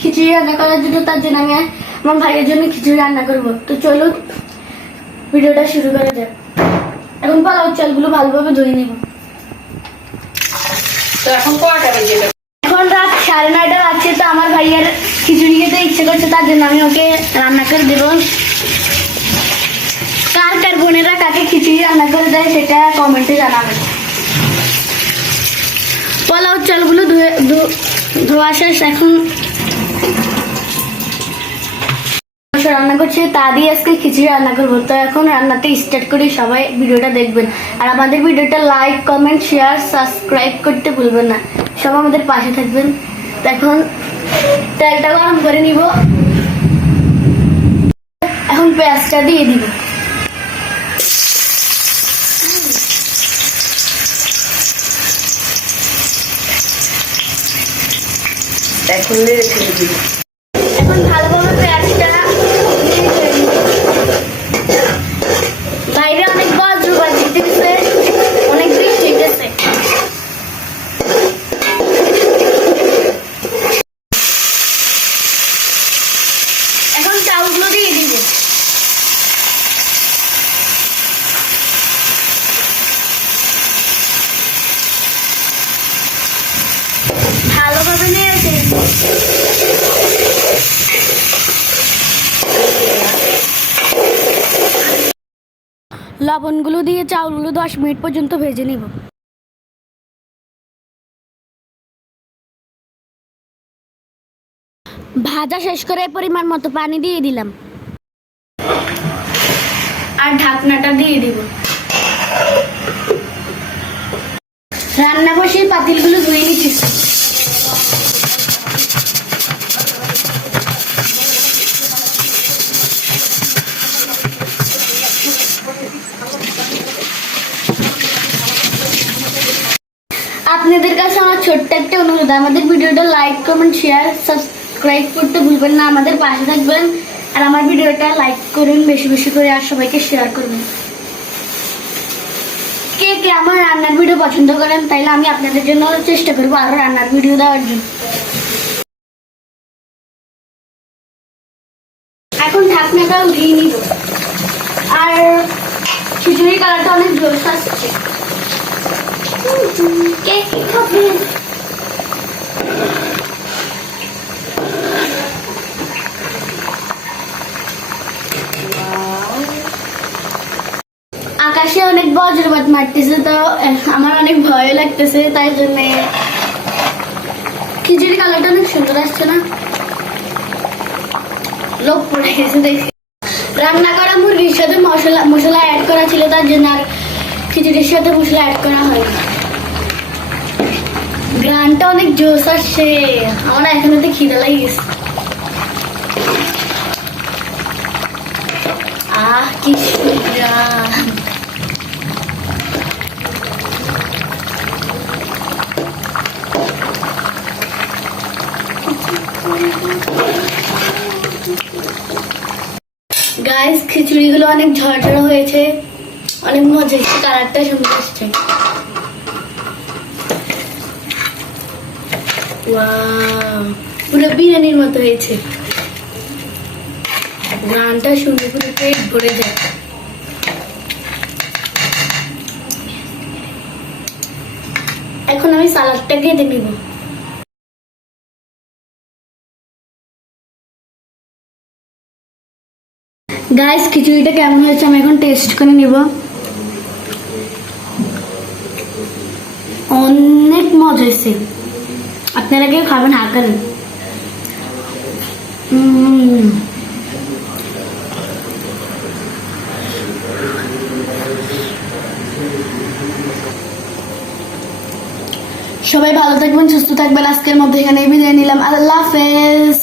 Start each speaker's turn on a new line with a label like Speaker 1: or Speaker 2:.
Speaker 1: খিচুড়ি রান্না করার জন্য, তার জন্য আমি আমার ভাইয়ের জন্য খিচুড়ি রান্না করব। তো চলুন, ভিডিওটা শুরু করা যাক। এখন পালাও, চালগুলো ভালোভাবে ধুয়ে নেব।
Speaker 2: তো এখন কয়টা বেজে?
Speaker 1: ভাইয়ের খিচুড়ি খেতে ইচ্ছে করছে, তার জন্য আমি ওকে রান্না করে দেবো। কার কার বোনেরা কাকে খিচুড়ি রান্না করে দেয় সেটা কমেন্টে জানাবেন পোলাও চালগুলো ধুয়ে ধোয়া শেষ, এখন রান্না করছে, তা দিয়ে আজকে খিচুড়ি রান্না করব। তো এখন রান্নাতে স্টার্ট করি, সবাই ভিডিওটা দেখবেন। আর আমাদের ভিডিওটা লাইক কমেন্ট শেয়ার সাবস্ক্রাইব করতে ভুলবেন না। সব আমাদের পাশে থাকবেন। তো এখন তেলটা গরম করে নিব। এখন পেঁয়াজটা দিয়ে দিব।
Speaker 2: এখন রেখে দিবি
Speaker 1: এখন ভালোভাবে পেঁয়াজটা নেড়ে চেড়ে নিব। বাইরে অনেক বজ্রপাত দিতেছে অনেক বৃষ্টি হইতেছে এখন চাউলগুলো দিয়ে দিব ভালোভাবে নেড়ে চেড়ে। লবণগুলো দিয়ে চাউলগুলো দশ মিনিট পর্যন্ত ভেজে নিব। ভাজা শেষ করে পরিমাণ মতো পানি দিয়ে দিলাম। আর ঢাকনাটা দিয়ে দিব। রান্না বসে পাতিলগুলো ধুয়ে নিচ্ছি। আপনাদের কাছে আমার ছোট্ট একটা অনুরোধ, আমাদের ভিডিওটা লাইক কমেন্ট শেয়ার সাবস্ক্রাইব করতে ভুলবেন না, আমাদের পাশে থাকবেন আর আমার ভিডিওটা লাইক করুন, বেশি বেশি করে আর সবাইকে শেয়ার করবেন কে কে আমার রান্নার ভিডিও পছন্দ করেন, তাইলে আমি আপনাদের জন্য চেষ্টা করব আরও রান্নার ভিডিও দেওয়ার জন্য। এখন ঢাকনাটা উঠিয়ে নিব। আর খিচুড়ি কালারটা অনেক জোরস আসছে। আকাশে অনেক বজ্রপাত মারতেছে তো, আমার অনেক ভয় লাগতেছে, তাই জন্য খিচুড়ি কালারটা অনেক সুন্দর আসছে না? লোক পড়ে গেছে দেখে। রান্না করা মুরগির সাথে মশলা মশলা অ্যাড করা ছিল, তার জন্য আর খিচুড়ির সাথে মশলা অ্যাড করা হয়নি। গানটা অনেক জোশ আসছে আমার এখনও তো খিদে লাগে গেছে আহ, কি সুন্দর। গাইস খিচুড়িগুলো অনেক ঝরঝর হয়েছে। অনেক মজা হয়েছে কালারটা সুন্দর আসছে পুরো বিরিয়ানির মতো হয়েছে। গানটা শুনে পুরো পেট ভরে যায়। এখন আমি সালাদটা কেটে নিব। গাইস খিচুড়িটা কেমন হয়েছে আমি এখন টেস্ট করে নিব। অনেক মজা হয়েছে। আপনারা কেউ খাবেন? আকার সবাই ভালো থাকবেন, সুস্থ থাকবেন। আজকের মধ্যে এখানে বিদায় নিলাম। আল্লাহ হাফেজ।